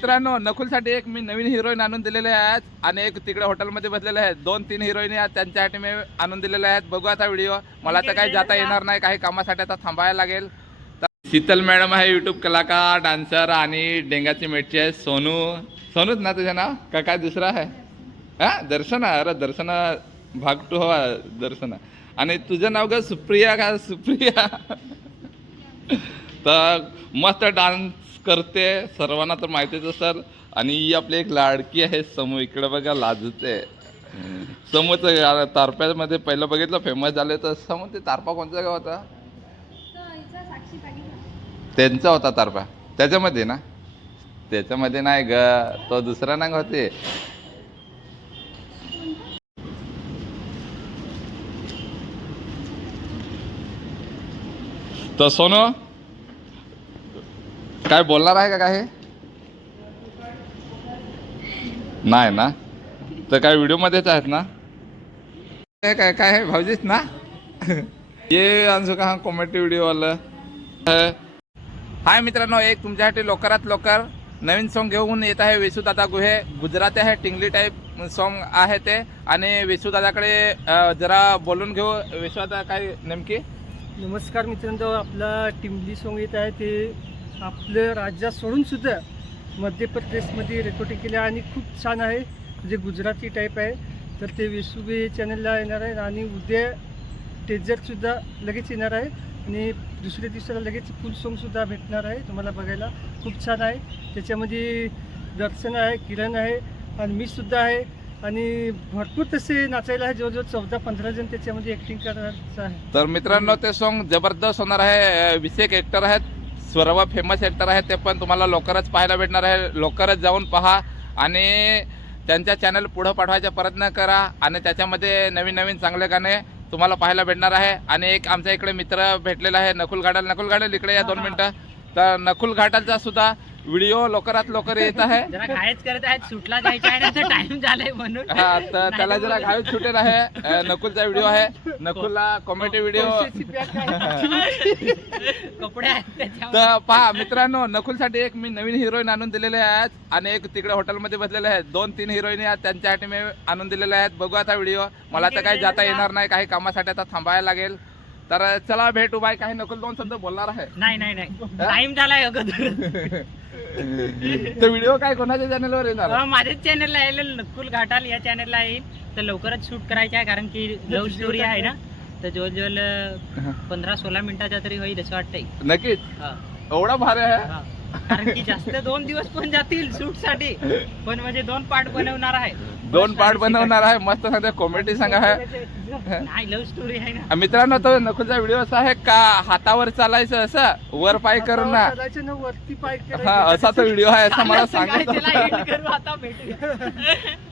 मित्रांनो नकुलसाठी एक मी नवीन हिरोईन आणून दिलेले आहेत आणि एक तिकडे हॉटेलमध्ये बसलेले आहेत. दोन तीन हिरोईन आहेत त्यांच्यासाठी मी आणून दिलेले आहेत. बघू आता व्हिडिओ मला तर काही जाता येणार नाही काही कामासाठी आता थांबायला लागेल. तर शीतल मॅडम आहे युट्यूब कलाकार डान्सर आणि डेंगाची मेटची आहे. सोनू सोनूच ना तुझं नाव? का काय दुसरं आहे? हा दर्शना अरे दर्शना भाग टू हवा दर्शना. आणि तुझं नाव का सुप्रिया का? सुप्रिया. तर मस्त डान्स करते सर्वांना तर माहितीच सर आणि ही आपली एक लाडकी आहे समू. इकडे बघा लाजते. समूचं तारप्यामध्ये पहिलं बघितलं फेमस झाले तर समोर ते तारपा कोणता गाव होता? त्यांचा होता तारपा. त्याच्यामध्ये ना? त्याच्यामध्ये नाही ग तो दुसरा नांग होते. तर सोनू काय बोलणार आहे का काय नाही ना? तर काय व्हिडिओमध्येच आहेत ना? काय काय काय आहे? भाऊजीच ना? ये आमचं का कॉमेडी व्हिडिओ आलं हाय मित्रांनो एक तुमच्यासाठी लवकरात लवकर नवीन सॉन्ग घेऊन येत आहे वेसूदादा गुहे. गुजराती आहे टिंगली टाईप सॉन्ग आहे ते. आणि वेसूदादाकडे जरा बोलून घेऊ. वेसूदादा काय नेमकी? नमस्कार मित्रांनो आपला टिंबली सॉन्ग येत आहे ते आपलं राज्यात सोडून सुद्धा मध्य प्रदेशमध्ये रेकॉर्डिंग केलं आणि खूप छान आहे. म्हणजे गुजराती टाईप आहे तर ते विसुबे चॅनलला येणार आहे आणि उद्या टेजरसुद्धा लगेच येणार आहे. आणि दुसऱ्या दिवसाला लगेच फुल सॉन्गसुद्धा भेटणार आहे तुम्हाला बघायला. खूप छान आहे. त्याच्यामध्ये दर्शन आहे किरण आहे आणि मीसुद्धा आहे. आणि भरपूर तसे नाचायला आहे. जवळजवळ चौदा पंधरा जण त्याच्यामध्ये ॲक्टिंग करायचं आहे. तर मित्रांनो ते सॉन्ग जबरदस्त होणार आहे. विशेष विषेक ॲक्टर आहेत. सर्व फेमस ॲक्टर आहेत ते पण तुम्हाला लवकरच पाहायला भेटणार आहे. लवकरच जाऊन पहा आणि त्यांच्या चॅनल पुढं पाठवायचा प्रयत्न करा आणि त्याच्यामध्ये नवीन नवीन चांगले गाणे तुम्हाला पाहायला भेटणार आहे. आणि एक आमच्या इकडे मित्र भेटलेला आहे नकुल घाटाल. नकुल घाटाल इकडे या दोन मिनटं. तर नकुल घाटालचा सुद्धा व्हिडिओ लवकरात लवकर येत आहे. जरा घायच करत आहेत सुटला जायचं आहे ना तर टाइम झालाय म्हणून. हा तर त्याला जरा घावी छुटेल आहे. अं, नकुलचा व्हिडिओ आहे. नकुलला कॉमेडी व्हिडिओ कपडे आहेत त्याच्यावर. तर पहा मित्रांनो नकुलसाठी एक मी नवीन हिरोईन आणून दिलेले आहेत आणि एक तिकडे हॉटेलमध्ये बसलेले आहेत. दोन तीन हिरोईन आहेत त्यांच्यासाठी मी आणून दिलेले आहेत. बघू आता व्हिडिओ. मला तर काही जाता येणार नाही काही कामासाठी आता थांबायला लागेल. तर चला भेटू बाय. काही नकुल दोन शब्द बोलणार आहे. नाही नाही नाही. टाइम झालाय अगोदर. तर व्हिडिओ काय कोणाच्या चॅनलवर येणार? अं, माझ्याच चॅनलला येईल नकुल घाटाल या चॅनलला येईल. तर लवकरच शूट करायचं आहे कारण की लव्ह स्टोरी आहे ना. तर जवळजवळ पंधरा सोळा मिनिटाचा तरी होईल असं वाटतंय. नक्कीच. हा, एवढा भारी आहे? हा. कारण की जास्त दोन दिवस पण जातील शूटसाठी पण म्हणजे दोन पार्ट बनवणार आहे. दोन पार्ट बनवणार आहे. मस्त सांगते कॉमेडी सांगा आहे नाही लव्ह स्टोरी आहे ना. मित्रांनो तो नकुलचा व्हिडिओ असा आहे का हातावर चालायचं असं? वर पाय करून ना. चालायचं ना वरती पाय हा असा तो व्हिडिओ आहे असं मला काय